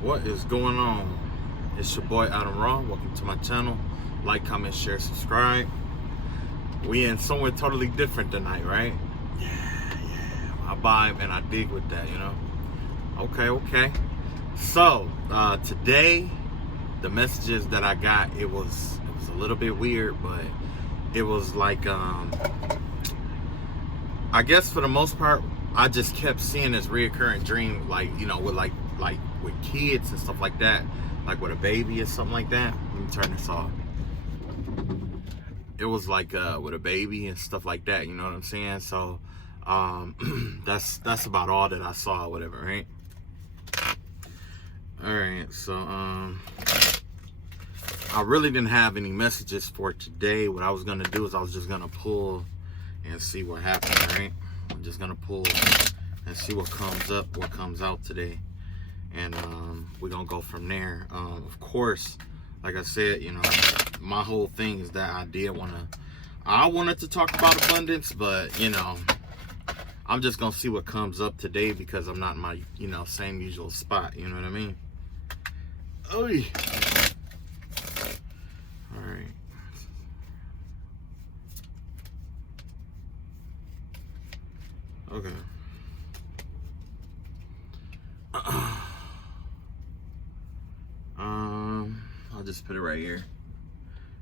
What is going on? It's your boy Adam Raw. Welcome to my channel. Like, comment, share, subscribe. We in somewhere totally different tonight, right? Yeah. I vibe and I dig with that, you know. Okay. So today, the messages that I got, it was a little bit weird, but it was like I guess for the most part, I just kept seeing this reoccurring dream, like, you know, with like with kids and stuff like that, like with a baby or something like that. Let me turn this off. It was like with a baby and stuff like that, you know what I'm saying? So that's about all that I saw, whatever, right? All right, so I really didn't have any messages for today. What I was gonna do is I was just gonna pull and see what happens, right? I'm just gonna pull and see what comes up, what comes out today, and we're gonna go from there. Of course, like I said, you know, my whole thing is that I wanted to talk about abundance, but you know, I'm just gonna see what comes up today because I'm not in my, you know, same usual spot. You know what I mean? Oy. All right. Okay. I'll just put it right here.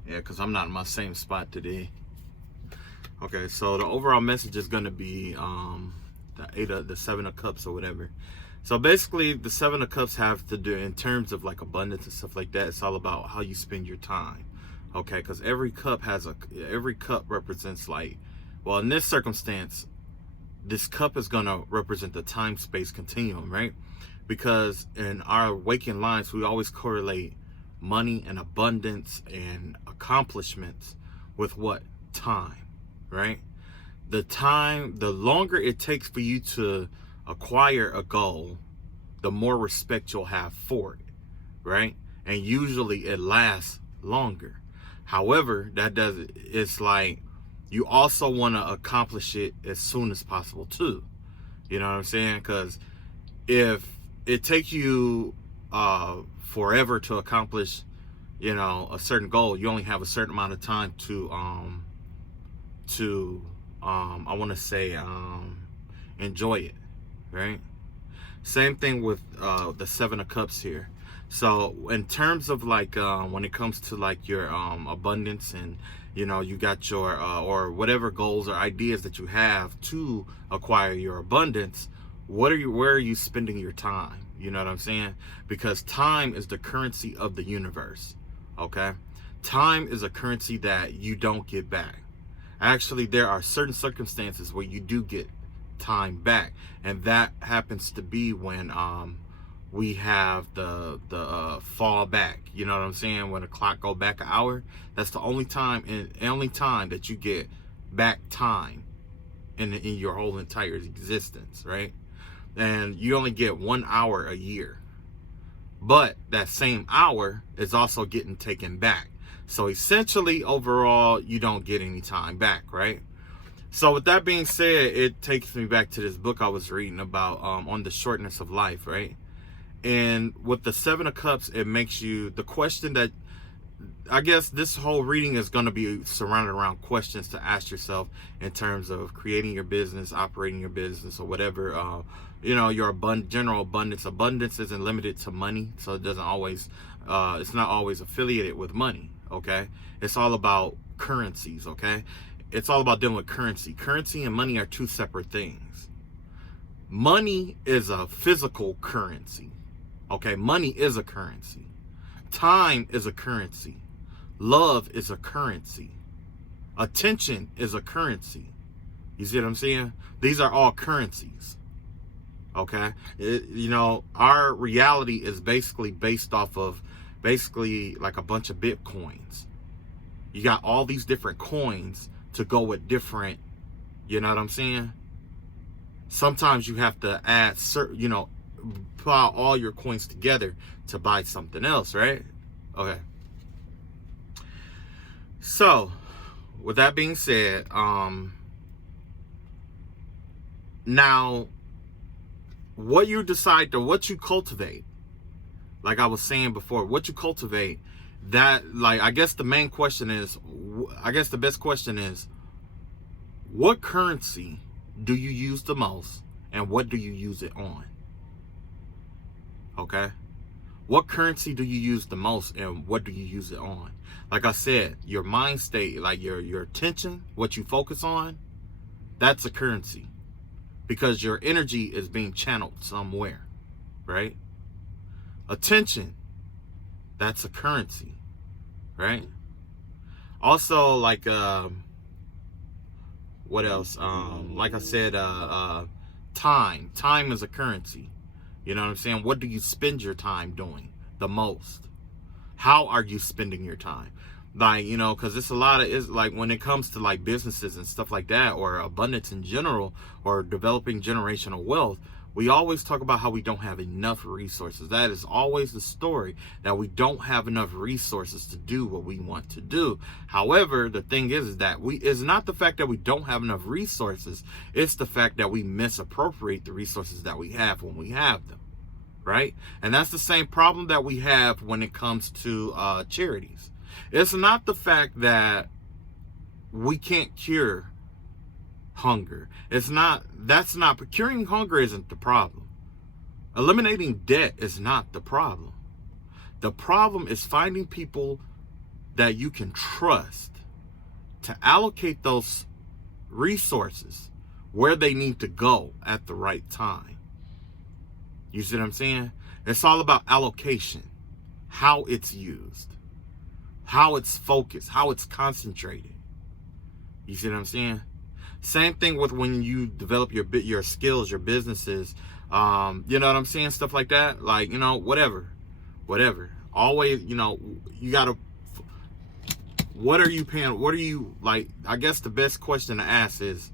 Yeah, because I'm not in my same spot today. Okay, so the overall message is going to be the Seven of Cups or whatever. So basically, the Seven of Cups have to do, in terms of like abundance and stuff like that, it's all about how you spend your time. Okay, because every cup represents, like, well, in this circumstance, this cup is going to represent the time-space continuum, right? Because in our waking lives, we always correlate money and abundance and accomplishments with what? Time, right? The longer it takes for you to acquire a goal, the more respect you'll have for it, right? And usually it lasts longer. However, it's like you also want to accomplish it as soon as possible too. You know what I'm saying? Because if it takes you forever to accomplish, you know, a certain goal, you only have a certain amount of time to I want to say enjoy it, right? Same thing with the Seven of Cups here. So in terms of like when it comes to like your abundance, and you know, you got your or whatever goals or ideas that you have to acquire your abundance, where are you spending your time? You know what I'm saying? Because time is the currency of the universe. Okay, time is a currency that you don't get back. Actually, there are certain circumstances where you do get time back, and that happens to be when we have the fall back. You know what I'm saying? When the clock go back an hour, that's the only time that you get back time in your whole entire existence, right? And you only get 1 hour a year, but that same hour is also getting taken back. So essentially, overall, you don't get any time back, right? So with that being said, it takes me back to this book I was reading about on the shortness of life, right? And with the Seven of Cups, it makes you, the question that, I guess this whole reading is going to be surrounded around questions to ask yourself in terms of creating your business, operating your business, or whatever, you know, your general abundance. Abundance isn't limited to money, so it doesn't always, it's not always affiliated with money, okay? It's all about currencies, okay? It's all about dealing with currency. Currency and money are two separate things. Money is a physical currency, okay? Money is a currency. Time is a currency. Love is a currency. Attention is a currency. You see what I'm saying? These are all currencies. Okay? You know, our reality is basically based off of like a bunch of Bitcoins. You got all these different coins to go with different, you know what I'm saying? Sometimes you have to add certain, you know, pile all your coins together to buy something else, right? Okay. So, with that being said, now what you decide to, what you cultivate like I was saying before, what you cultivate, that, like, I guess the main question is, I guess the best question is, what currency do you use the most, and what do you use it on? Okay? What currency do you use the most, and what do you use it on? Like I said, your mind state, like your attention, what you focus on, that's a currency, because your energy is being channeled somewhere, right? Attention, that's a currency, right? Also, like, what else? Like I said, time. Time is a currency. You know what I'm saying? What do you spend your time doing the most? How are you spending your time? Like, you know, because it's a lot of, it's like when it comes to like businesses and stuff like that, or abundance in general, or developing generational wealth, we always talk about how we don't have enough resources. That is always the story, that we don't have enough resources to do what we want to do. However, the thing is that it's not the fact that we don't have enough resources. It's the fact that we misappropriate the resources that we have when we have them, right? And that's the same problem that we have when it comes to charities. It's not the fact that we can't cure hunger. Curing hunger isn't the problem. Eliminating debt is not the problem. The problem is finding people that you can trust to allocate those resources where they need to go at the right time. You see what I'm saying? It's all about allocation, how it's used, how it's focused, how it's concentrated. You see what I'm saying? Same thing with when you develop your skills, your businesses, you know what I'm saying? Stuff like that. Like, you know, whatever. Always, you know, you gotta, what are you paying? What are you, like, I guess the best question to ask is,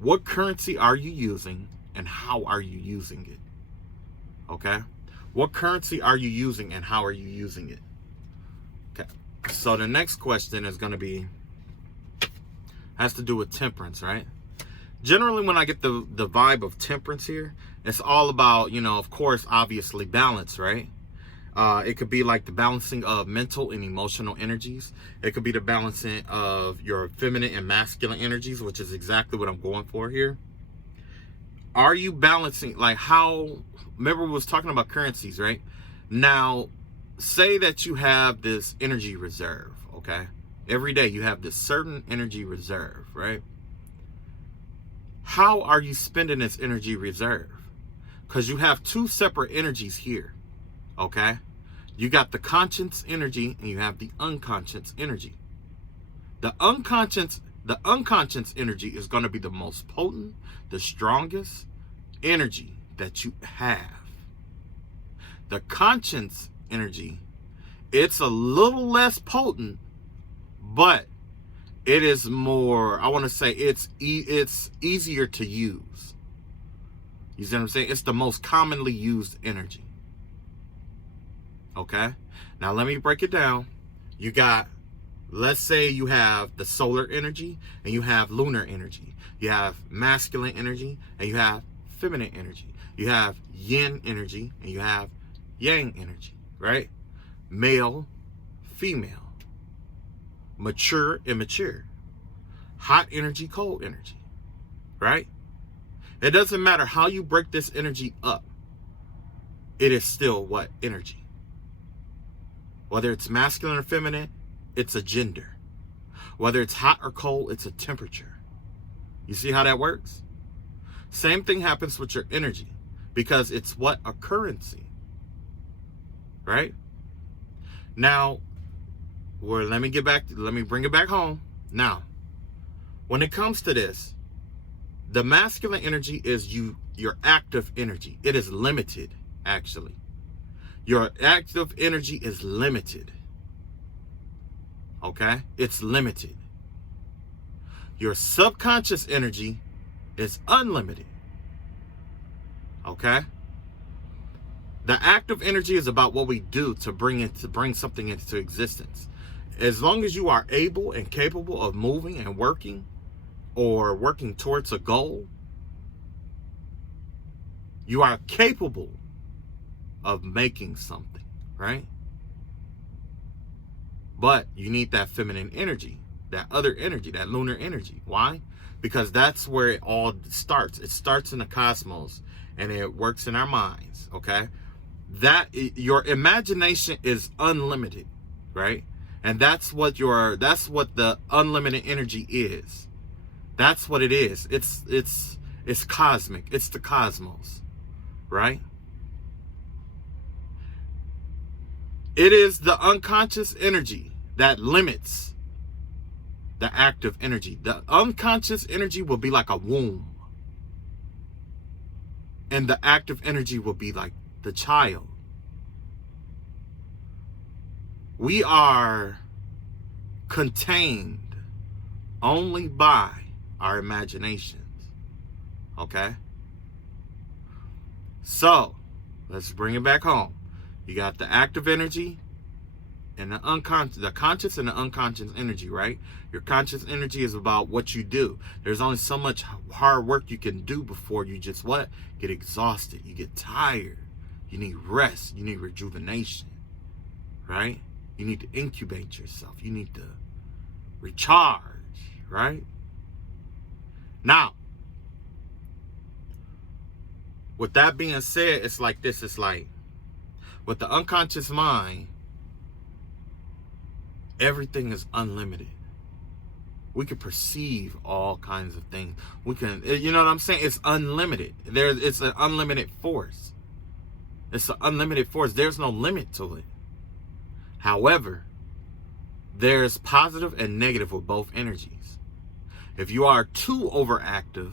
what currency are you using and how are you using it? Okay? What currency are you using and how are you using it? Okay. So the next question is going to be, has to do with temperance, right? Generally, when I get the vibe of temperance here, it's all about, you know, of course, obviously balance, right? It could be like the balancing of mental and emotional energies. It could be the balancing of your feminine and masculine energies, which is exactly what I'm going for here. Are you balancing, like, how, remember we was talking about currencies, right? Now, say that you have this energy reserve, okay? Every day you have this certain energy reserve, right? How are you spending this energy reserve? Because you have two separate energies here, okay? You got the conscious energy and you have the unconscious energy. The unconscious energy is going to be the most potent, the strongest energy that you have. The conscious energy, it's a little less potent, but it is more, I want to say it's easier to use. You see what I'm saying? It's the most commonly used energy. Okay? Now let me break it down. You got, let's say you have the solar energy and you have lunar energy. You have masculine energy and you have feminine energy. You have yin energy and you have yang energy, right? Male, female. Mature, immature. Hot energy, cold energy, right? It doesn't matter how you break this energy up. It is still what? Energy. Whether it's masculine or feminine, it's a gender. Whether it's hot or cold, it's a temperature. You see how that works? Same thing happens with your energy, because it's what? A currency, right? Now, well, let me bring it back home. Now, when it comes to this, the masculine energy is your active energy. It is limited, actually. Your active energy is limited. Okay? It's limited. Your subconscious energy is unlimited. Okay? The active energy is about what we do to bring something into existence. As long as you are able and capable of moving and working, or working towards a goal, you are capable of making something, right? But you need that feminine energy, that other energy, that lunar energy. Why? Because that's where it all starts. It starts in the cosmos and it works in our minds, okay? Your imagination is unlimited, right? And that's what the unlimited energy is. That's what it is. It's cosmic. It's the cosmos, right? It is the unconscious energy that limits the active energy. The unconscious energy will be like a womb. And the active energy will be like the child. We are contained only by our imaginations. Okay? So, let's bring it back home. You got the active energy and the unconscious, the conscious and the unconscious energy, right? Your conscious energy is about what you do. There's only so much hard work you can do before you just what? Get exhausted. You get tired. You need rest. You need rejuvenation, right? You need to incubate yourself. You need to recharge, right? Now, with that being said, it's like this. It's like, with the unconscious mind, everything is unlimited. We can perceive all kinds of things. We can, you know what I'm saying? It's unlimited. It's an unlimited force. It's an unlimited force. There's no limit to it. However, there's positive and negative with both energies. If you are too overactive,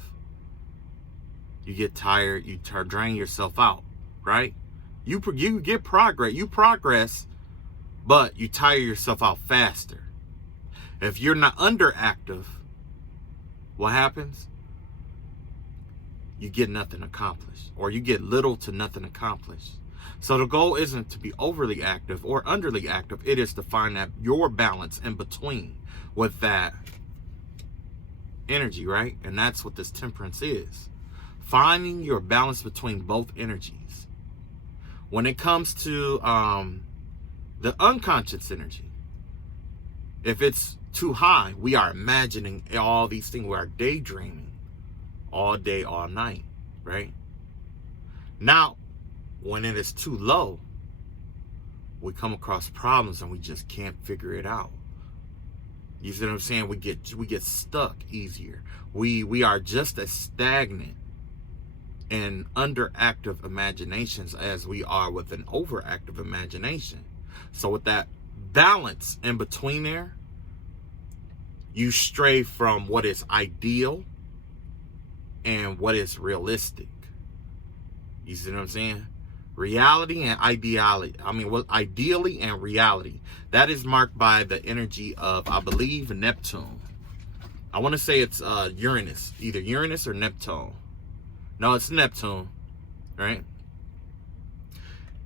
you get tired, you drain yourself out, right? You get progress, but you tire yourself out faster. If you're not underactive, what happens? You get nothing accomplished, or you get little to nothing accomplished. So the goal isn't to be overly active or underly active. It is to find that your balance in between with that energy, right? And that's what this temperance is. Finding your balance between both energies. When it comes to the unconscious energy, if it's too high, we are imagining all these things. We are daydreaming all day, all night, right? Now, when it is too low, we come across problems and we just can't figure it out. You see what I'm saying? We get stuck easier. We are just as stagnant in underactive imaginations as we are with an overactive imagination. So with that balance in between there, you stray from what is ideal and what is realistic. You see what I'm saying? Reality and ideality. Ideally and reality. That is marked by the energy of, I believe, Neptune. I want to say it's Uranus. Either Uranus or Neptune. No, it's Neptune, right?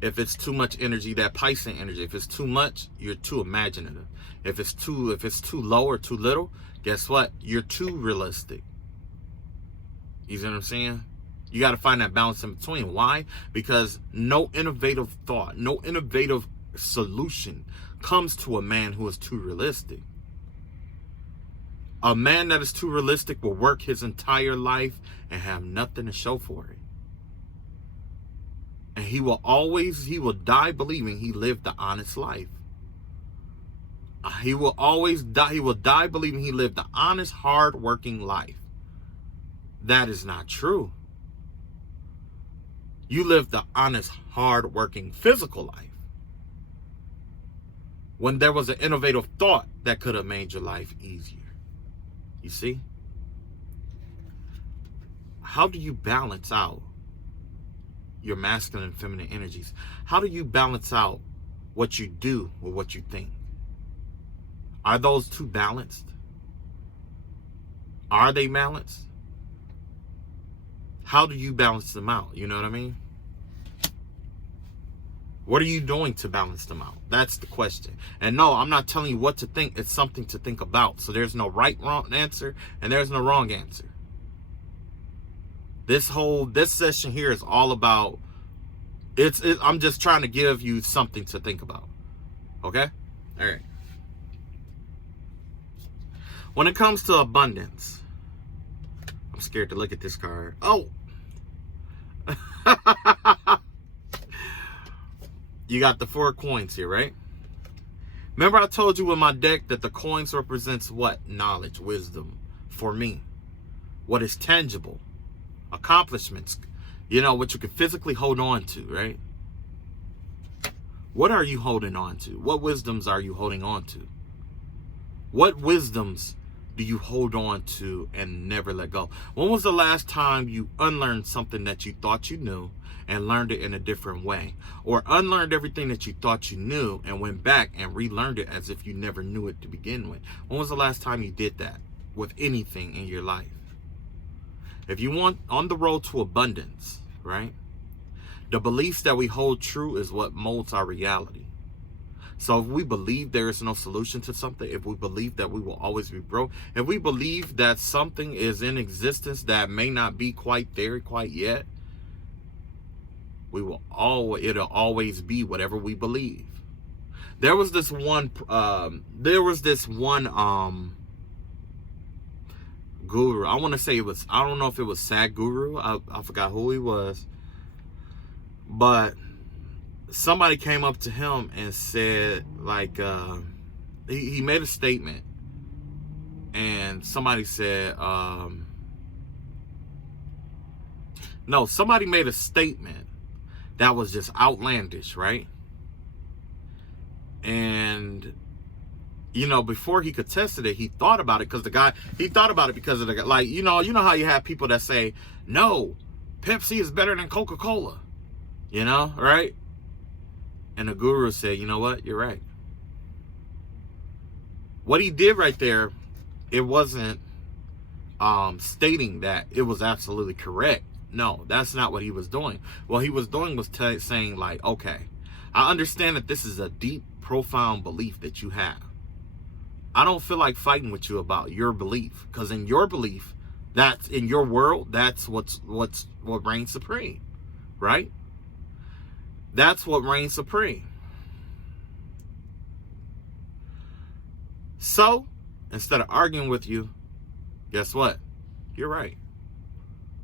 If it's too much energy, that Piscean energy, if it's too much, you're too imaginative. If it's too low or too little, guess what? You're too realistic. You see what I'm saying? You got to find that balance in between. Why? Because no innovative thought, no innovative solution comes to a man who is too realistic. A man that is too realistic will work his entire life and have nothing to show for it. And he will die believing he lived the honest life. He will die believing he lived the honest, hard-working life. That is not true. You lived the honest, hard-working physical life. When there was an innovative thought that could have made your life easier. You see? How do you balance out your masculine and feminine energies? How do you balance out what you do with what you think? Are those two balanced? Are they balanced? How do you balance them out? You know what I mean? What are you doing to balance them out? That's the question. And no, I'm not telling you what to think. It's something to think about. So there's no wrong answer and there's no wrong answer. This session here is all about I'm just trying to give you something to think about. Okay? All right. When it comes to abundance, I'm scared to look at this card. Oh! You got the 4 coins here, right? Remember I told you in my deck that the coins represents what? Knowledge, wisdom, for me. What is tangible. Accomplishments. What you can physically hold on to, right? What are you holding on to? What wisdoms are you holding on to? What wisdoms do you hold on to and never let go? When was the last time you unlearned something that you thought you knew and learned it in a different way? Or unlearned everything that you thought you knew and went back and relearned it as if you never knew it to begin with? When was the last time you did that with anything in your life? If you want on the road to abundance, right? The beliefs that we hold true is what molds our reality. So if we believe there is no solution to something, if we believe that we will always be broke, if we believe that something is in existence that may not be quite there quite yet, it'll always be whatever we believe. There was this one guru. I want to say I don't know if it was Sadhguru. I forgot who he was. But somebody came up to him and said, like, he made a statement. And somebody said, somebody made a statement that was just outlandish, right? And, before he could test it, he thought about it because because of the guy. Like, you know how you have people that say, no, Pepsi is better than Coca-Cola. Right? And the guru said, you know what? You're right. What he did right there, it wasn't stating that it was absolutely correct. No, that's not what he was doing. What he was doing was saying, like, okay, I understand that this is a deep, profound belief that you have. I don't feel like fighting with you about your belief, because in your belief, that's in your world, that's what reigns supreme, right? That's what reigns supreme. So, instead of arguing with you, guess what? You're right.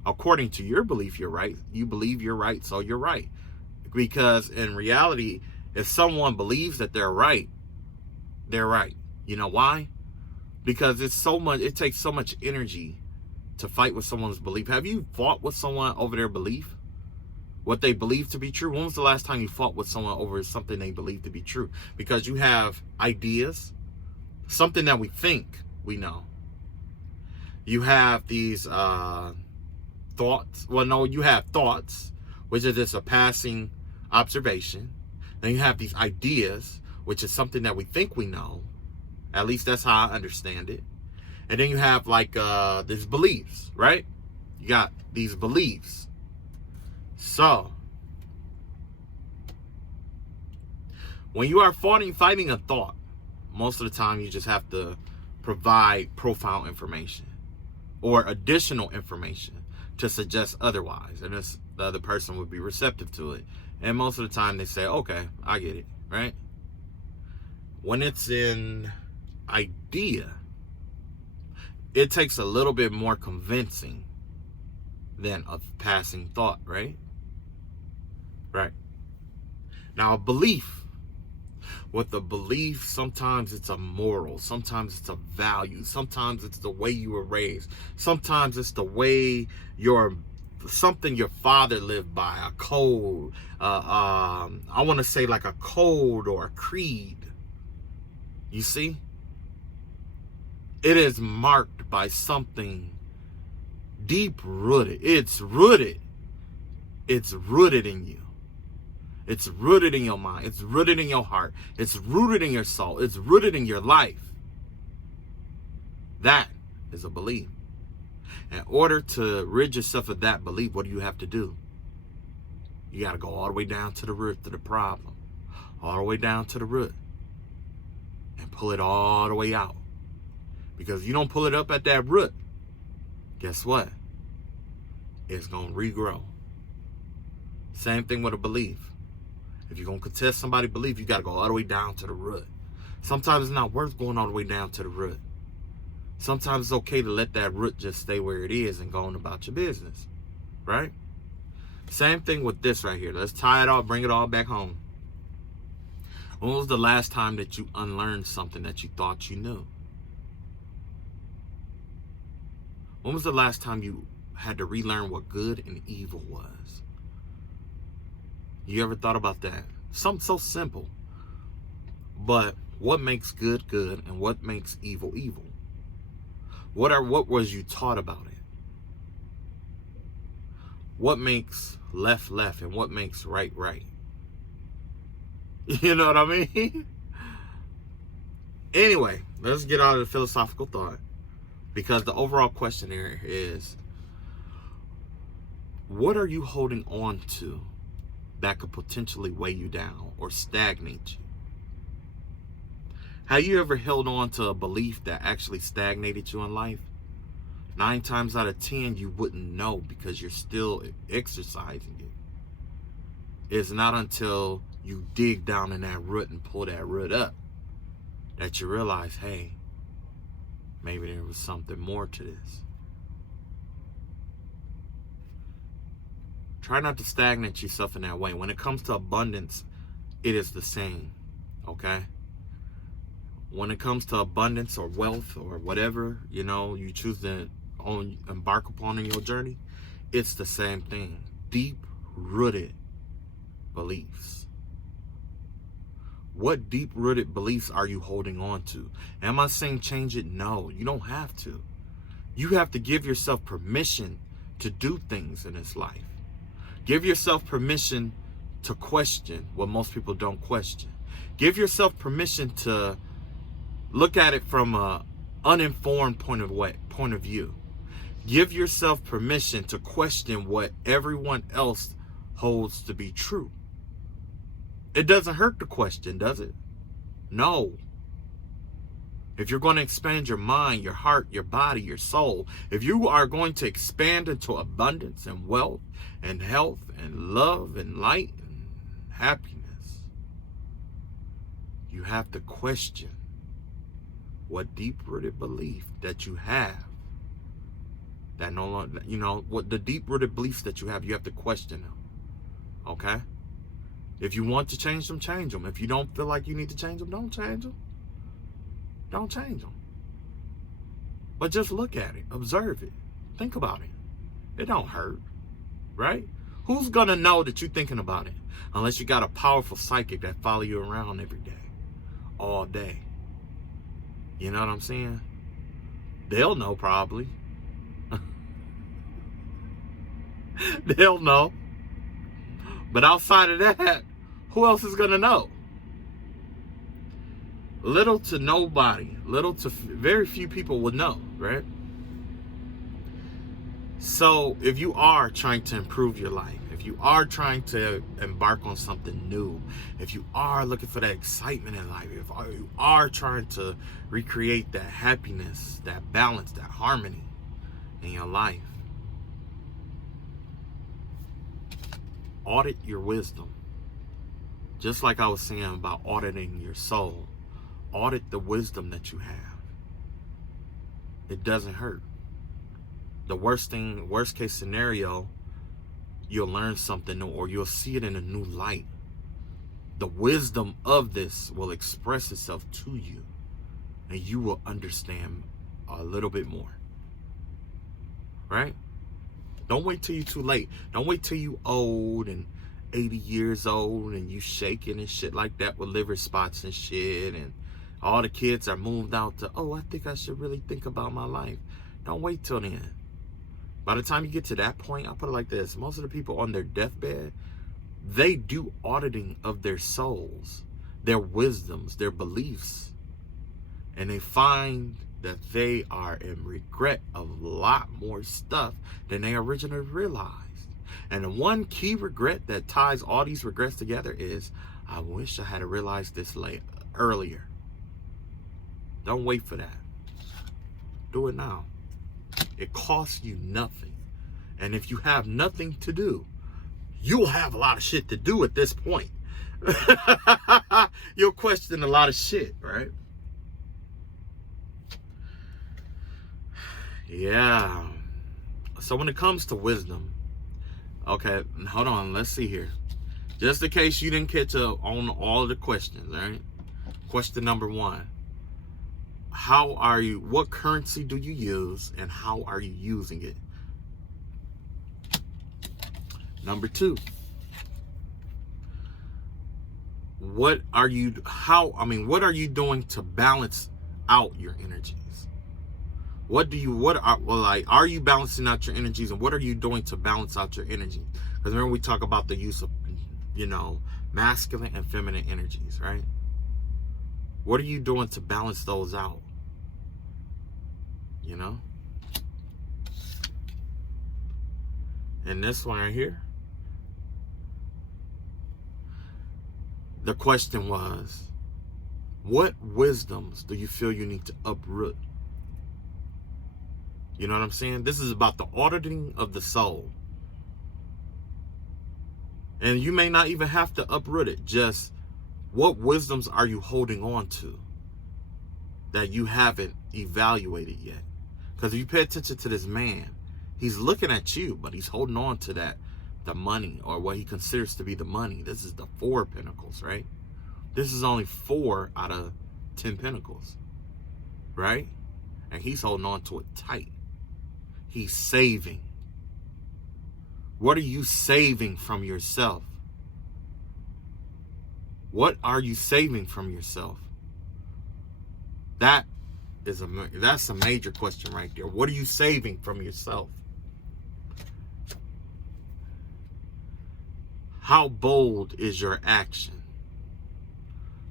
According to your belief, you're right. You believe you're right, so you're right. Because in reality, if someone believes that they're right, they're right. You know why? Because it takes so much energy to fight with someone's belief. Have you fought with someone over their belief? What they believe to be true? When was the last time you fought with someone over something they believe to be true? Because you have ideas, something that we think we know. You have these thoughts. Well, no, you have thoughts, which is just a passing observation. Then you have these ideas, which is something that we think we know. At least that's how I understand it. And then you have like these beliefs, right? You got these beliefs. So, when you are fighting a thought, most of the time you just have to provide profound information or additional information to suggest otherwise. And the other person would be receptive to it. And most of the time they say, okay, I get it, right? When it's in idea, it takes a little bit more convincing than a passing thought, right? Right. Now, a belief. With a belief, sometimes it's a moral, sometimes it's a value, sometimes it's the way you were raised, sometimes it's the way something your father lived by, a code, I want to say like a code or a creed. You see? It is marked by something deep rooted. It's rooted. It's rooted in you. It's rooted in your mind. It's rooted in your heart. It's rooted in your soul. It's rooted in your life. That is a belief. In order to rid yourself of that belief, what do you have to do? You got to go all the way down to the root of the problem. All the way down to the root. And pull it all the way out. Because if you don't pull it up at that root, guess what? It's going to regrow. Same thing with a belief. If you're going to contest somebody's belief, you got to go all the way down to the root. Sometimes it's not worth going all the way down to the root. Sometimes it's okay to let that root just stay where it is and go on about your business. Right? Same thing with this right here. Let's tie it all, bring it all back home. When was the last time that you unlearned something that you thought you knew? When was the last time you had to relearn what good and evil was? You ever thought about that? Something so simple. But what makes good good and what makes evil evil? What was you taught about it? What makes left left and what makes right right? You know what I mean? Anyway, let's get out of the philosophical thought, because the overall question here is, what are you holding on to that could potentially weigh you down or stagnate you? Have you ever held on to a belief that actually stagnated you in life? 9 times out of 10, you wouldn't know because you're still exercising it. It's not until you dig down in that root and pull that root up that you realize, hey, maybe there was something more to this. Try not to stagnate yourself in that way. When it comes to abundance, it is the same, okay? When it comes to abundance or wealth or whatever, you choose to embark upon in your journey, it's the same thing. Deep-rooted beliefs. What deep-rooted beliefs are you holding on to? Am I saying change it? No, you don't have to. You have to give yourself permission to do things in this life. Give yourself permission to question what most people don't question. Give yourself permission to look at it from an uninformed point of view. Give yourself permission to question what everyone else holds to be true. It doesn't hurt to question, does it? No. If you're going to expand your mind, your heart, your body, your soul, if you are going to expand into abundance and wealth and health and love and light and happiness, you have to question what deep-rooted belief that you have that no longer, what the deep-rooted beliefs that you have to question them. Okay? If you want to change them, change them. If you don't feel like you need to change them, don't change them. Don't change them. But just look at it. Observe it. Think about it. It don't hurt. Right? Who's going to know that you're thinking about it? Unless you got a powerful psychic that follow you around every day. All day. You know what I'm saying? They'll know probably. They'll know. But outside of that, who else is going to know? Little to nobody, very few people would know, right? So if you are trying to improve your life, if you are trying to embark on something new, if you are looking for that excitement in life, if you are trying to recreate that happiness, that balance, that harmony in your life, audit your wisdom. Just like I was saying about auditing your soul, audit the wisdom that you have. It doesn't hurt. The worst case scenario, you'll learn something new or you'll see it in a new light. The wisdom of this will express itself to you and you will understand a little bit more. Right? Don't wait till you're too late. Don't wait till you old and 80 years old and you shaking and shit like that with liver spots and shit and all the kids are moved out to, I think I should really think about my life. Don't wait till then. By the time you get to that point, I'll put it like this. Most of the people on their deathbed, they do auditing of their souls, their wisdoms, their beliefs. And they find that they are in regret of a lot more stuff than they originally realized. And the one key regret that ties all these regrets together is, I wish I had realized this earlier. Don't wait for that. Do it now. It costs you nothing. And if you have nothing to do, you'll have a lot of shit to do at this point. You'll question a lot of shit, right? Yeah. So when it comes to wisdom, okay, hold on, let's see here. Just in case you didn't catch up on all of the questions, all right? Question number 1. What currency do you use and how are you using it? Number 2. What are you doing to balance out your energies? Are you balancing out your energies, and what are you doing to balance out your energy? Because remember, we talk about the use of, masculine and feminine energies, right? What are you doing to balance those out? And this one right here, the question was, what wisdoms do you feel you need to uproot? You know what I'm saying? This is about the auditing of the soul. And you may not even have to uproot it. Just what wisdoms are you holding on to that you haven't evaluated yet? Because if you pay attention to this man, he's looking at you, but he's holding on to the money, or what he considers to be the money. This is the 4 of Pentacles, right? This is only 4 out of 10 Pentacles, right? And he's holding on to it tight. He's saving. What are you saving from yourself? What are you saving from yourself? That's a major question right there. What are you saving from yourself? How bold is your action?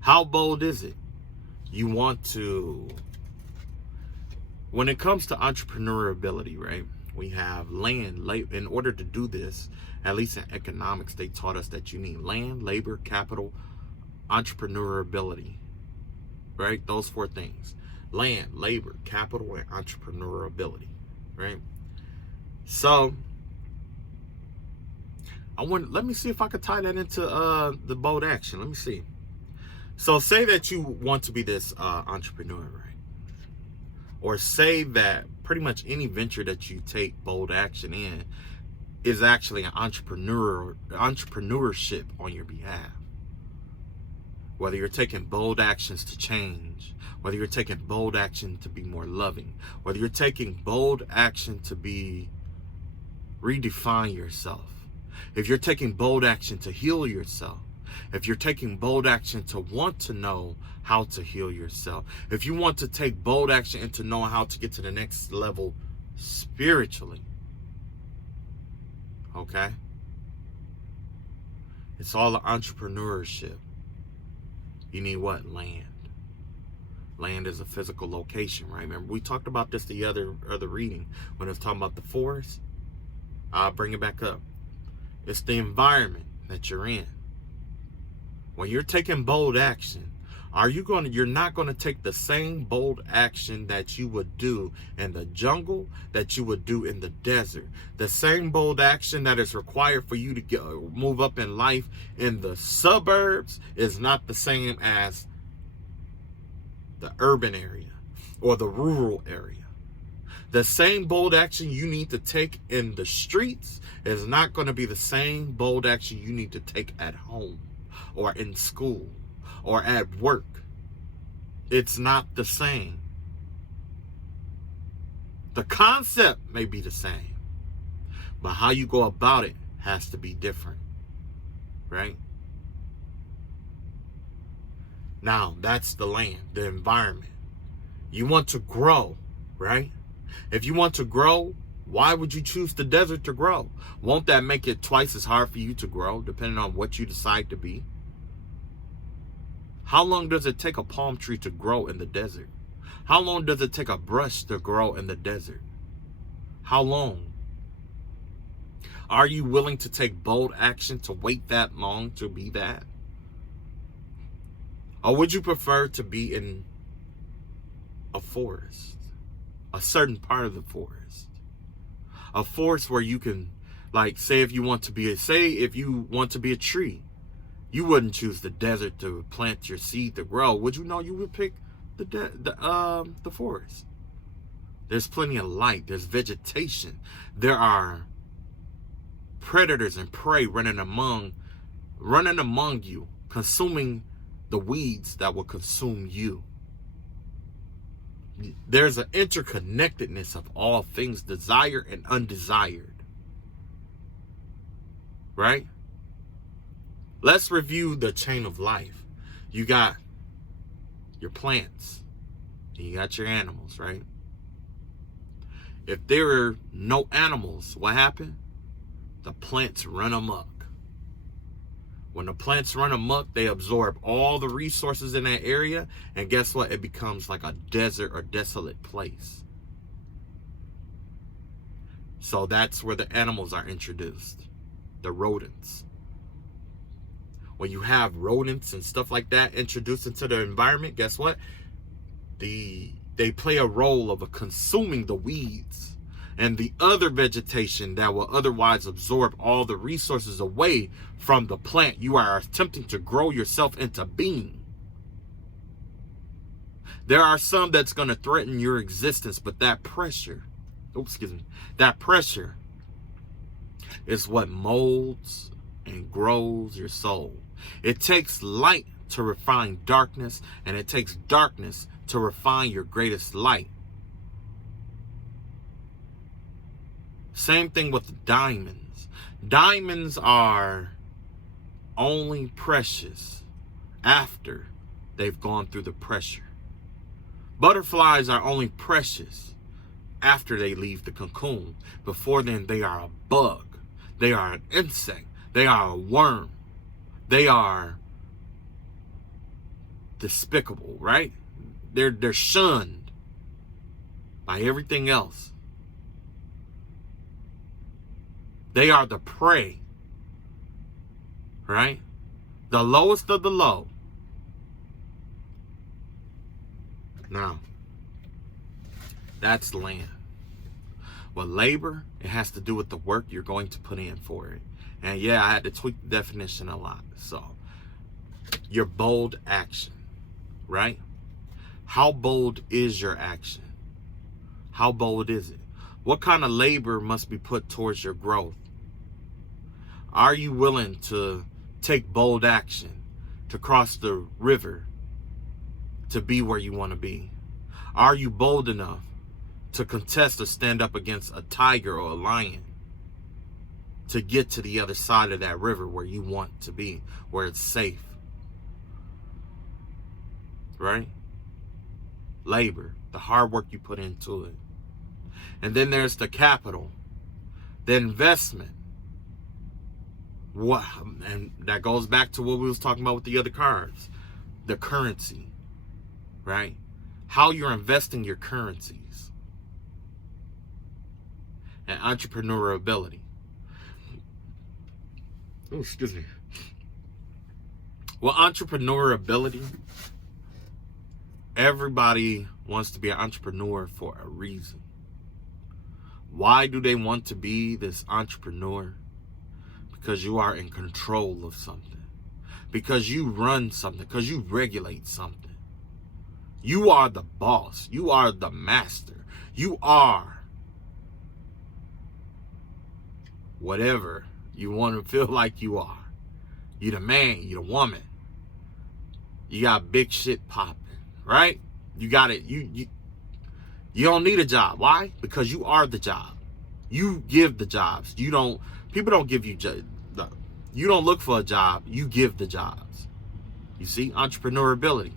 How bold is it? You want to, when it comes to entrepreneurability, right? We have land, in order to do this, at least in economics, they taught us that you need land, labor, capital, entrepreneurability, right? Those 4 things: land, labor, capital, and entrepreneurability, right? So let me see if I could tie that into the bold action. Let me see. So say that you want to be this entrepreneur, right? Or say that pretty much any venture that you take bold action in is actually an entrepreneurship on your behalf. Whether you're taking bold actions to change, whether you're taking bold action to be more loving, whether you're taking bold action to redefine yourself, if you're taking bold action to heal yourself, if you're taking bold action to want to know how to heal yourself, if you want to take bold action into knowing how to get to the next level spiritually, okay? It's all the entrepreneurship. You need what? Land. Land is a physical location, right? Remember, we talked about this the other reading when I was talking about the forest. I'll bring it back up. It's the environment that you're in. When you're taking bold action, you're not going to take the same bold action that you would do in the jungle, that you would do in the desert. The same bold action that is required for you to move up in life in the suburbs is not the same as the urban area or the rural area. The same bold action you need to take in the streets is not going to be the same bold action you need to take at home or in school or at work. It's not the same. The concept may be the same, but how you go about it has to be different, right? Now, that's the land, the environment. You want to grow, right? If you want to grow, why would you choose the desert to grow? Won't that make it twice as hard for you to grow, depending on what you decide to be? How long does it take a palm tree to grow in the desert? How long does it take a brush to grow in the desert? How long? Are you willing to take bold action to wait that long to be that? Or would you prefer to be in a forest, a certain part of the forest? A forest where you can Like, say if you want to be a tree, you wouldn't choose the desert to plant your seed to grow. Would you know you would pick the forest? There's plenty of light. There's vegetation. There are predators and prey running among you, consuming the weeds that will consume you. There's an interconnectedness of all things desired and undesired. Right? Let's review the chain of life. You got your plants, and you got your animals, right? If there are no animals, what happened? The plants run amok. When the plants run amok, they absorb all the resources in that area, and guess what? It becomes like a desert or desolate place. So that's where the animals are introduced, the rodents. When you have rodents and stuff like that introduced into the environment, guess what? They play a role of consuming the weeds and the other vegetation that will otherwise absorb all the resources away from the plant you are attempting to grow yourself into being. There are some that's going to threaten your existence, but that pressure is what molds and grows your soul. It takes light to refine darkness, and it takes darkness to refine your greatest light. Same thing with diamonds. Diamonds are only precious after they've gone through the pressure. Butterflies are only precious after they leave the cocoon. Before then, they are a bug. They are an insect. They are a worm. They are despicable, right? They're shunned by everything else. They are the prey, right? The lowest of the low. Now, that's land. With labor, it has to do with the work you're going to put in for it. And yeah, I had to tweak the definition a lot. So, your bold action, right? How bold is your action? How bold is it? What kind of labor must be put towards your growth? Are you willing to take bold action to cross the river to be where you want to be? Are you bold enough to contest or stand up against a tiger or a lion to get to the other side of that river where you want to be, where it's safe? Right? Labor, the hard work you put into it. And then there's the capital, the investment. What, and that goes back to what we was talking about with the other cards, the currency, right? How you're investing your currencies. And entrepreneurial ability. Oh, excuse me. Well, entrepreneurial ability, everybody wants to be an entrepreneur for a reason. Why do they want to be this entrepreneur? Because you are in control of something. Because you run something. Because you regulate something. You are the boss. You are the master. You are whatever you want to feel like you are. You the man. You the woman. You got big shit popping, right? You got it. You don't need a job. Why? Because you are the job. You give the jobs. People don't give you jobs. You don't look for a job. You give the jobs. You see, entrepreneurability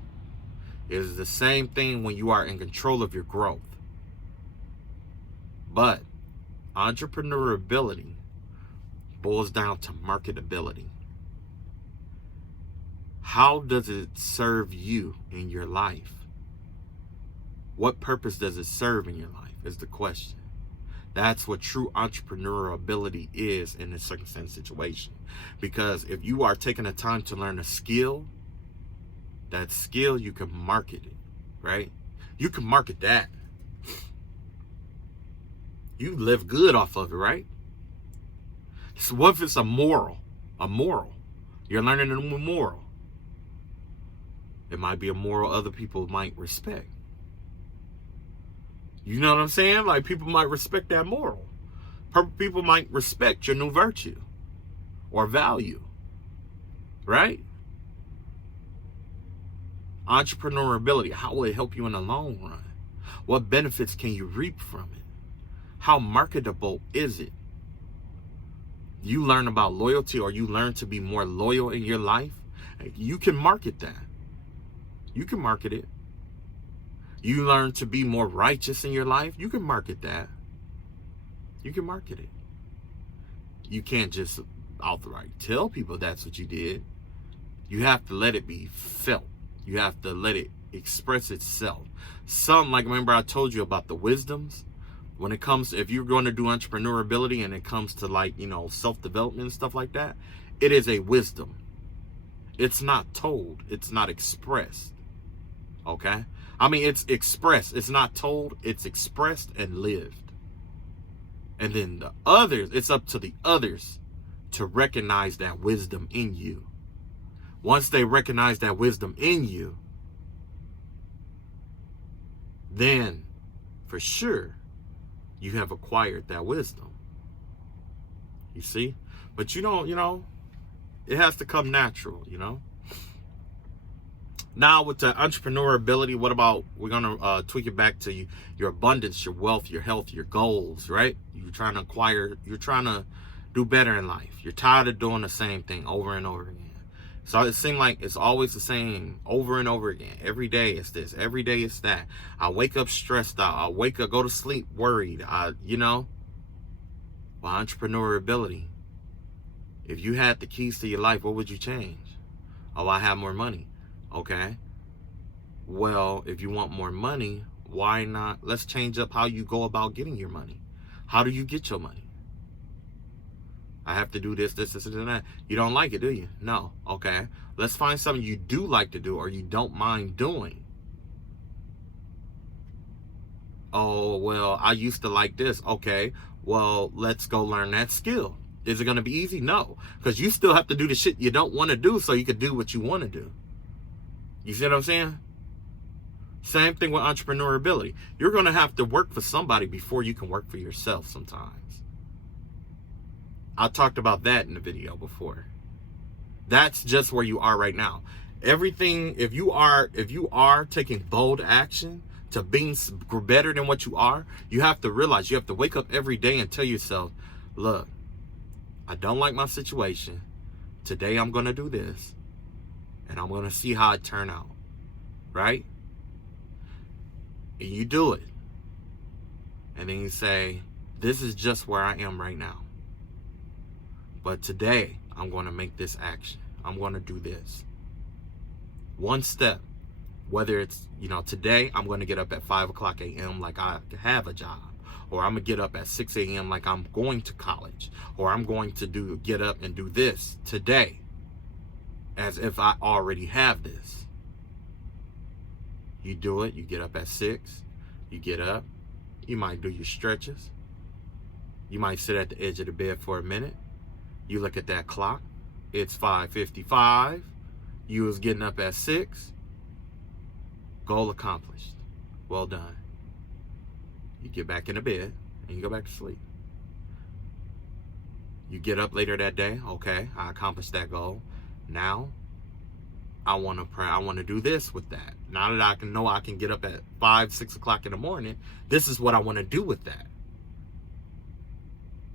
is the same thing when you are in control of your growth. But entrepreneurability boils down to marketability. How does it serve you in your life? What purpose does it serve in your life is the question. That's what true entrepreneurial ability is in this circumstance situation. Because if you are taking the time to learn a skill, that skill, you can market it, right? You can market that. You live good off of it, right? So what if it's a moral? A moral. You're learning a new moral. It might be a moral other people might respect. You know what I'm saying? Like, people might respect that moral. People might respect your new virtue or value. Right? Entrepreneurability. How will it help you in the long run? What benefits can you reap from it? How marketable is it? You learn about loyalty, or you learn to be more loyal in your life. You can market that. You can market it. You learn to be more righteous in your life. You can market that. You can market it. You can't just outright tell people that's what you did. You have to let it be felt. You have to let it express itself. Like, remember I told you about the wisdoms? When it comes, if you're going to do entrepreneurability and it comes to, like, you know, self-development and stuff like that, it is a wisdom. It's not told. It's not expressed. Okay? I mean, it's expressed. It's not told. It's expressed and lived. And then the others, it's up to the others to recognize that wisdom in you. Once they recognize that wisdom in you, then for sure you have acquired that wisdom. You see? But you know, it has to come natural, you know? Now with the entrepreneurability, what about, we're going to tweak it back to your abundance, your wealth, your health, your goals, right? You're trying to acquire, you're trying to do better in life. You're tired of doing the same thing over and over again. So it seems like it's always the same over and over again. Every day it's this. Every day it's that. I wake up stressed out. I wake up, go to sleep worried. You know? Well, entrepreneurability. If you had the keys to your life, what would you change? Oh, I have more money. Okay. Well, if you want more money, why not? Let's change up how you go about getting your money. How do you get your money? I have to do this, and that. You don't like it, do you? No. Okay. Let's find something you do like to do or you don't mind doing. Oh, well, I used to like this. Okay. Well, let's go learn that skill. Is it going to be easy? No. Because you still have to do the shit you don't want to do so you can do what you want to do. You see what I'm saying? Same thing with entrepreneurability. You're going to have to work for somebody before you can work for yourself sometimes. I talked about that in the video before. That's just where you are right now. Everything, if you are taking bold action to being better than what you are, you have to realize, you have to wake up every day and tell yourself, look, I don't like my situation. Today I'm going to do this. And I'm going to see how it turn out. Right? And you do it. And then you say, this is just where I am right now. But today, I'm going to make this action. I'm going to do this. One step. Whether it's, today, I'm going to get up at 5 o'clock a.m. like I have a job. Or I'm going to get up at 6 a.m. like I'm going to college. Or I'm going to get up and do this today. As if I already have this. You do it. You get up at 6. You get up. You might do your stretches. You might sit at the edge of the bed for a minute. You look at that clock. It's 5:55. You was getting up at 6. Goal accomplished. Well done. You get back in the bed and you go back to sleep. You get up later that day. Okay, I accomplished that goal. Now, I want to do this with that. Now that I can get up at 5, 6 o'clock in the morning, this is what I want to do with that.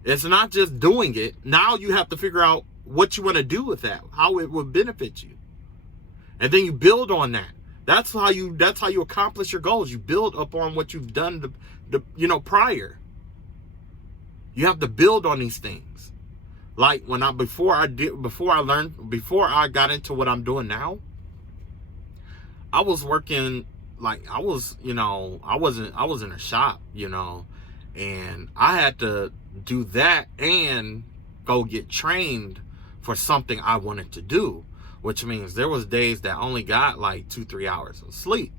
It's not just doing it. Now you have to figure out what you want to do with that, how it would benefit you. And then you build on that. That's how you accomplish your goals. You build upon what you've done prior. You have to build on these things. Like before I got into what I'm doing now, I was working I was in a shop, and I had to do that and go get trained for something I wanted to do, which means there was days that only got like 2-3 hours of sleep.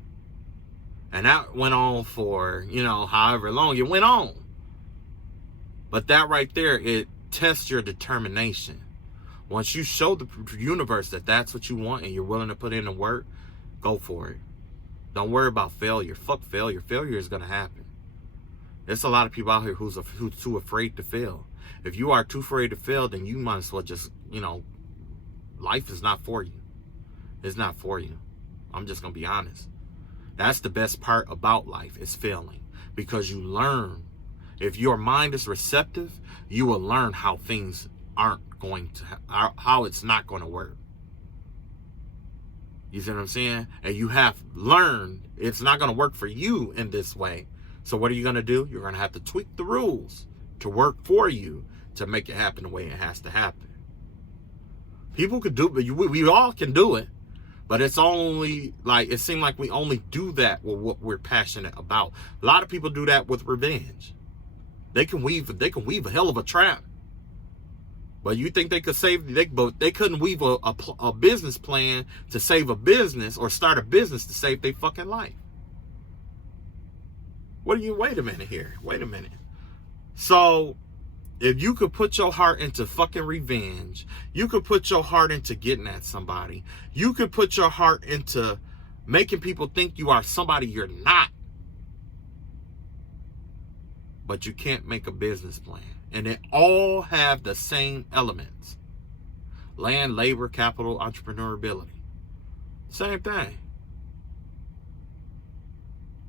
And that went on for, however long it went on. But that right there, test your determination. Once you show the universe that that's what you want and you're willing to put in the work, go for it. Don't worry about failure. Fuck failure. Failure is going to happen. There's a lot of people out here who's too afraid to fail. If you are too afraid to fail, then you might as well just, life is not for you. It's not for you. I'm just going to be honest. That's the best part about life, is failing. Because you learn. If your mind is receptive, you will learn how things aren't going to, how it's not going to work. You see what I'm saying? And you have learned it's not going to work for you in this way. So what are you going to do? You're going to have to tweak the rules to work for you to make it happen the way it has to happen. People could do it. We all can do it. But it's only like, it seems like we only do that with what we're passionate about. A lot of people do that with revenge. They can weave a hell of a trap. But you think they could they couldn't weave a business plan to save a business or start a business to save their fucking life. Wait a minute here. Wait a minute. So, if you could put your heart into fucking revenge, you could put your heart into getting at somebody, you could put your heart into making people think you are somebody you're not, but you can't make a business plan. And they all have the same elements. Land, labor, capital, entrepreneurability. Same thing.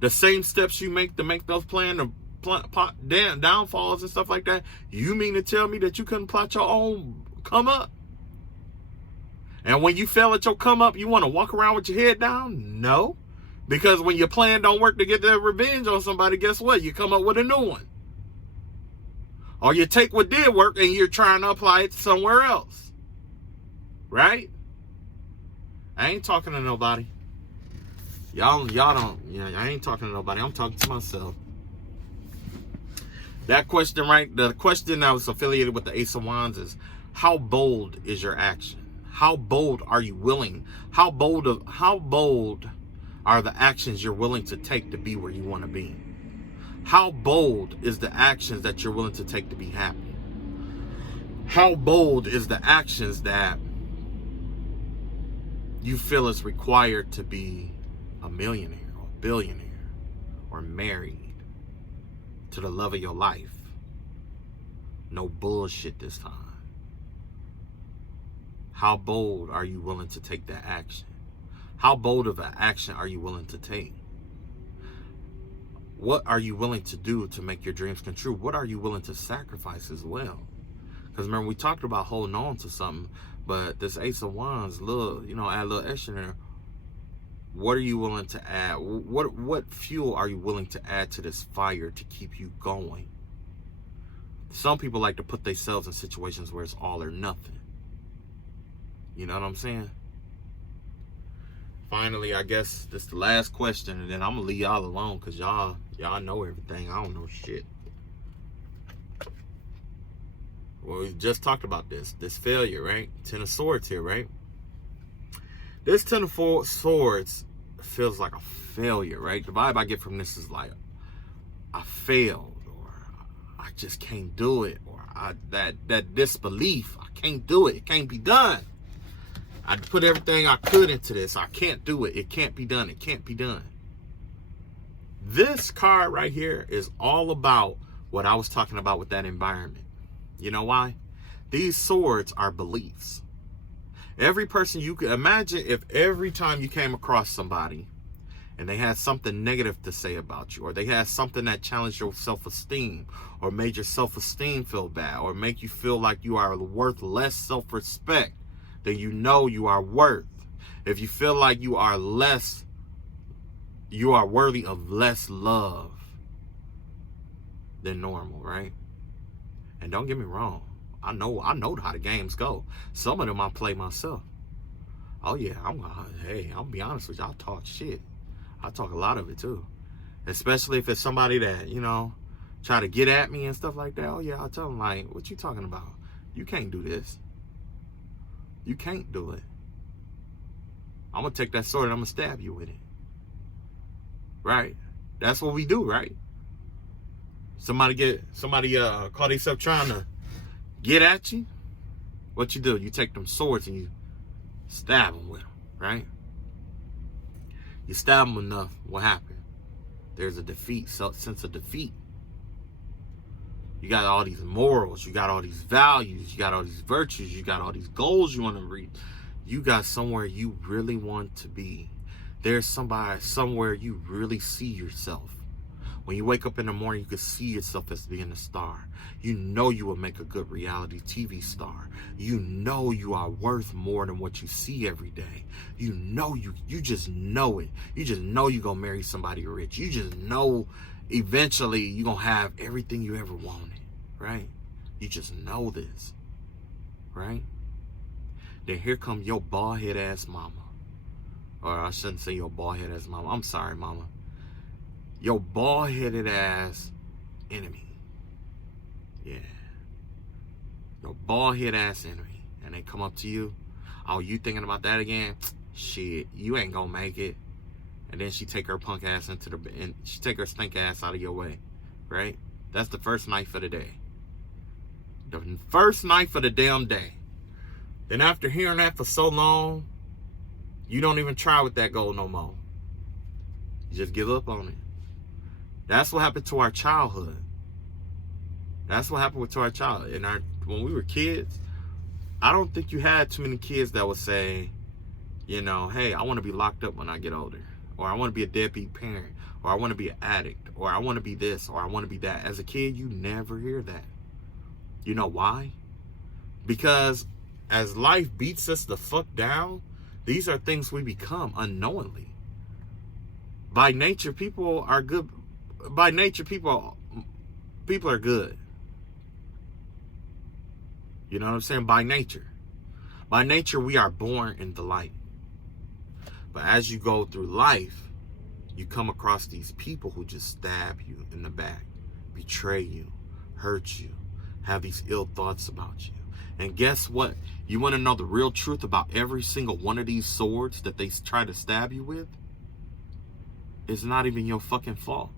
The same steps you make to make those downfalls and stuff like that. You mean to tell me that you couldn't plot your own come up? And when you fail at your come up, you want to walk around with your head down? No. Because when your plan don't work to get that revenge on somebody, guess what? You come up with a new one. Or you take what did work and you're trying to apply it somewhere else. Right? I ain't talking to nobody. Y'all don't, I ain't talking to nobody. I'm talking to myself. That question, right? The question that was affiliated with the Ace of Wands is, how bold is your action? How bold are you willing? How bold are the actions you're willing to take to be where you want to be? How bold is the actions that you're willing to take to be happy? How bold is the actions that you feel is required to be a millionaire or a billionaire or married to the love of your life? No bullshit this time. How bold are you willing to take that action? How bold of an action are you willing to take? What are you willing to do to make your dreams come true? What are you willing to sacrifice as well? Because remember, we talked about holding on to something, but this Ace of Wands, add a little extra in there. What are you willing to add? What fuel are you willing to add to this fire to keep you going? Some people like to put themselves in situations where it's all or nothing. You know what I'm saying? Finally, I guess this is the last question, and then I'm gonna leave y'all alone because y'all know everything. I don't know shit. Well, we just talked about this failure, right? Ten of Swords here, right? This Ten of Swords feels like a failure, right? The vibe I get from this is like, I failed, or I just can't do it, or that disbelief, I can't do it. It can't be done. I put everything I could into this. I can't do it. It can't be done. It can't be done. This card right here is all about what I was talking about with that environment. You know why? These swords are beliefs. Every person you could imagine, if every time you came across somebody and they had something negative to say about you, or they had something that challenged your self-esteem, or made your self-esteem feel bad, or make you feel like you are worth less self-respect than you know you are worth. If you feel like you are worthy of less love than normal, right? And don't get me wrong, I know how the games go. Some of them I play myself. Oh yeah, I'll be honest with you, I'll talk shit. I talk a lot of it too. Especially if it's somebody that, try to get at me and stuff like that. Oh yeah, I'll tell them like, what you talking about? You can't do this. You can't do it. I'm gonna take that sword and I'm gonna stab you with it. Right? That's what we do, right? Somebody call themselves trying to get at you, what you do? You take them swords and you stab them with them, right? You stab them enough, what happened? There's a sense of defeat. You got all these morals, you got all these values, you got all these virtues, you got all these goals you want to reach. You got somewhere you really want to be. There's somebody somewhere you really see yourself. When you wake up in the morning, you can see yourself as being a star. You know you will make a good reality TV star. You know you are worth more than what you see every day. You know you just know it. You just know you're going to marry somebody rich. You just know eventually you're going to have everything you ever wanted, right? You just know this, right? Then here come your bald-head ass mama. Or I shouldn't say your bald-head ass mama. I'm sorry, mama. Your bald-headed ass enemy. Yeah. Your bald-headed ass enemy. And they come up to you. Oh, you thinking about that again? Shit, you ain't gonna make it. And then she take her punk ass and she take her stink ass out of your way. Right? That's the first knife of the day. The first knife of the damn day. Then after hearing that for so long, you don't even try with that goal no more. You just give up on it. That's what happened to our childhood. That's what happened to our childhood. When we were kids, I don't think you had too many kids that would say, you know, hey, I want to be locked up when I get older. Or I want to be a deadbeat parent. Or I want to be an addict. Or I want to be this. Or I want to be that. As a kid, you never hear that. You know why? Because as life beats us the fuck down, these are things we become unknowingly. By nature, people are good. By nature, people are good. You know what I'm saying? By nature. By nature, we are born in the light. But as you go through life, you come across these people who just stab you in the back, betray you, hurt you, have these ill thoughts about you. And guess what? You want to know the real truth about every single one of these swords that they try to stab you with? It's not even your fucking fault.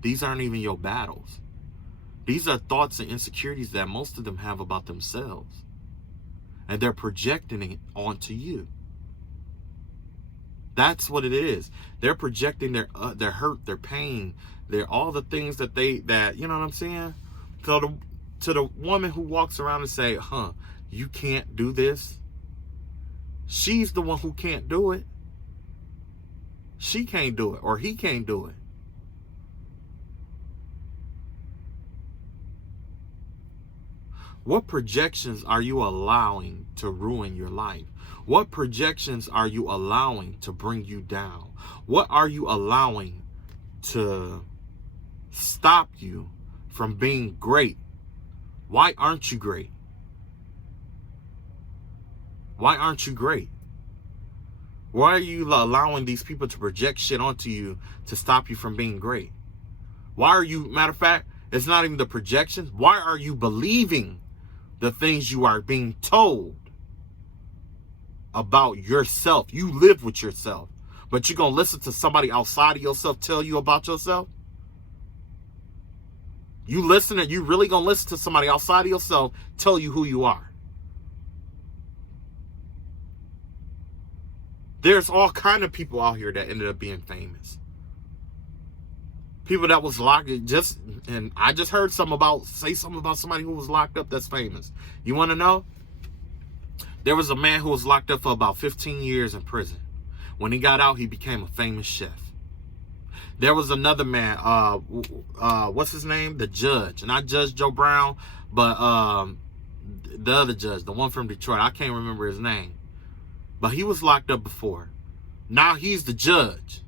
These aren't even your battles. These are thoughts and insecurities that most of them have about themselves. And they're projecting it onto you. That's what it is. They're projecting their hurt, their pain, all the things that you know what I'm saying? So to the woman who walks around and say, you can't do this. She's the one who can't do it. She can't do it, or he can't do it. What projections are you allowing to ruin your life? What projections are you allowing to bring you down? What are you allowing to stop you from being great? Why aren't you great? Why aren't you great? Why are you allowing these people to project shit onto you to stop you from being great? Why are you, matter of fact, it's not even the projections. Why are you believing the things you are being told about yourself? You live with yourself, but you're going to listen to somebody outside of yourself tell you about yourself? You really going to listen to somebody outside of yourself tell you who you are? There's all kind of people out here that ended up being famous. People that was locked, and I just heard something about somebody who was locked up that's famous. You want to know? There was a man who was locked up for about 15 years in prison. When he got out, he became a famous chef. There was another man, what's his name? The judge. Not Judge Joe Brown, but the other judge, the one from Detroit. I can't remember his name. But he was locked up before. Now he's the judge.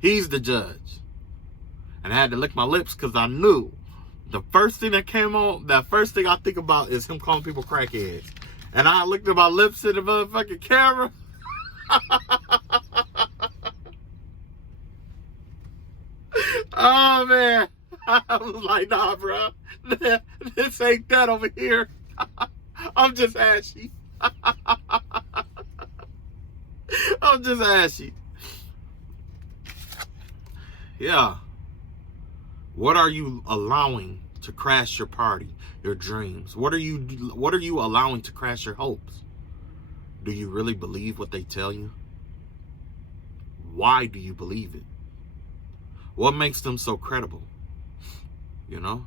He's the judge. And I had to lick my lips because I knew the first thing that came on, that first thing I think about is him calling people crackheads. And I looked at my lips in the motherfucking camera. Oh, man. I was like, nah, bro. This ain't that over here. I'm just ashy. I'm just ashy. Yeah. What are you allowing to to crash your party, your dreams? What are you allowing to crash your hopes? Do you really believe what they tell you? Why do you believe it? What makes them so credible? You know?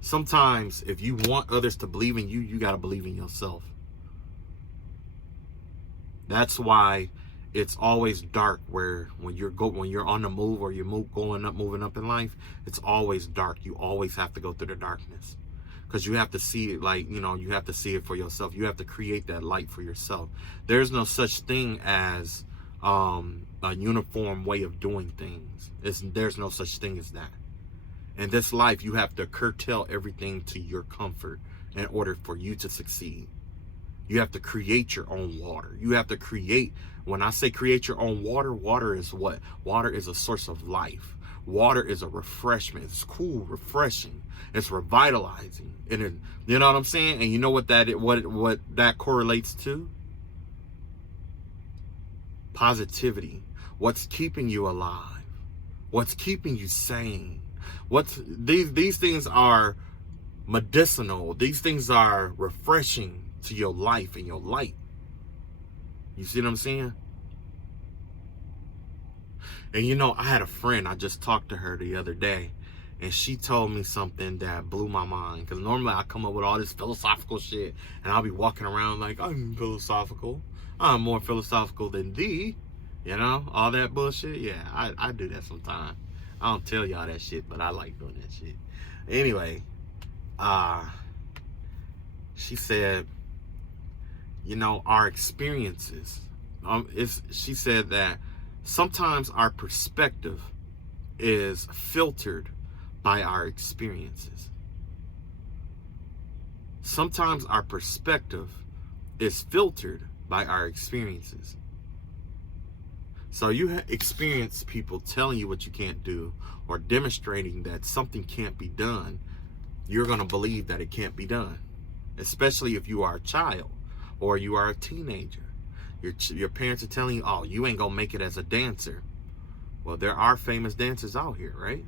Sometimes if you want others to believe in you, you got to believe in yourself. That's why it's always dark when you're on the move or you're moving up in life, it's always dark. You always have to go through the darkness. Because you have to see it, like, you have to see it for yourself. You have to create that light for yourself. There's no such thing as a uniform way of doing things. There's no such thing as that. In this life, you have to curtail everything to your comfort in order for you to succeed. You have to create your own water. You have to create, when I say create your own water, water is what? Water is a source of life. Water is a refreshment. It's cool, refreshing. It's revitalizing. And you know what I'm saying? And you know what that correlates to? Positivity. What's keeping you alive? What's keeping you sane? These things are medicinal. These things are refreshing to your life and your light. You see what I'm saying? And I had a friend, I just talked to her the other day, and she told me something that blew my mind. Because normally I come up with all this philosophical shit, and I'll be walking around like, I'm philosophical. I'm more philosophical than thee. All that bullshit. Yeah, I do that sometimes. I don't tell y'all that shit, but I like doing that shit. Anyway, she said, our experiences, she said that sometimes our perspective is filtered by our experiences. Sometimes our perspective is filtered by our experiences. So you experience people telling you what you can't do or demonstrating that something can't be done, you're going to believe that it can't be done. Especially if you are a child or you are a teenager. Your parents are telling you, oh, you ain't going to make it as a dancer. Well, there are famous dancers out here, right?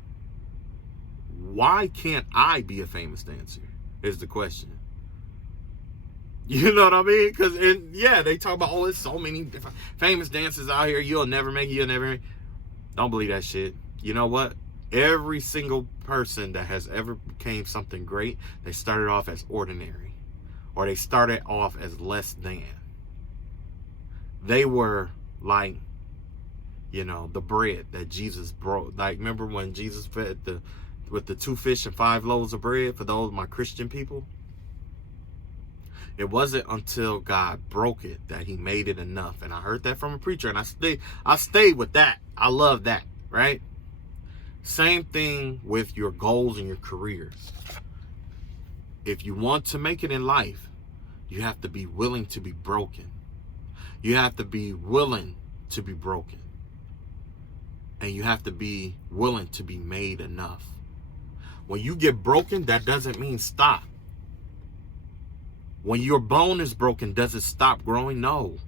Why can't I be a famous dancer is the question. You know what I mean? Because, they talk about, there's so many different famous dancers out here. You'll never make it. Don't believe that shit. You know what? Every single person that has ever became something great, they started off as ordinary. Or they started off as less than. They were like, the bread that Jesus broke. Like, remember when Jesus fed with the 2 fish and 5 loaves of bread for those my Christian people? It wasn't until God broke it that he made it enough. And I heard that from a preacher, and I stayed with that. I love that, right? Same thing with your goals and your careers. If you want to make it in life, you have to be willing to be broken. You have to be willing to be broken. And you have to be willing to be made enough. When you get broken, that doesn't mean stop. When your bone is broken, does it stop growing? No.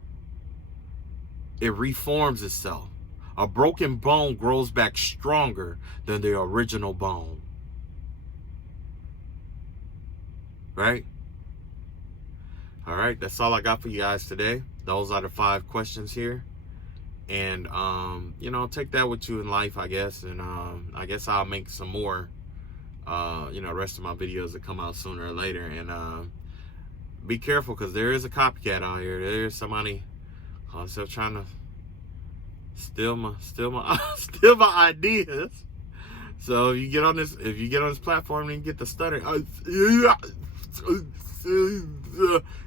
It reforms itself. A broken bone grows back stronger than the original bone. Right? All right, that's all I got for you guys today. Those are the 5 questions here. And, take that with you in life, I guess. And I guess I'll make some more, rest of my videos that come out sooner or later. And be careful, because there is a copycat out here. There is somebody still trying to steal my steal my ideas. So if you get on this platform and you get the stutter, and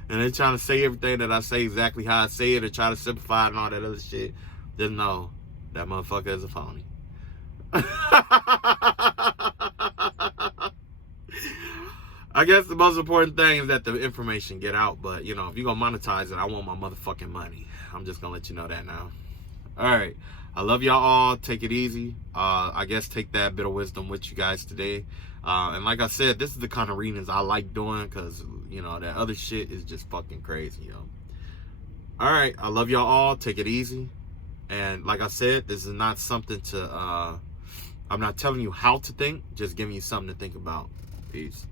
they're trying to say everything that I say exactly how I say it, or try to simplify it and all that other shit, just know that motherfucker is a phony. I guess the most important thing is that the information get out. But, if you're going to monetize it, I want my motherfucking money. I'm just going to let you know that now. All right. I love y'all all. Take it easy. I guess take that bit of wisdom with you guys today. And like I said, this is the kind of readings I like doing, because, that other shit is just fucking crazy, All right. I love y'all all. Take it easy. And like I said, this is not something to I'm not telling you how to think, just giving you something to think about. Peace.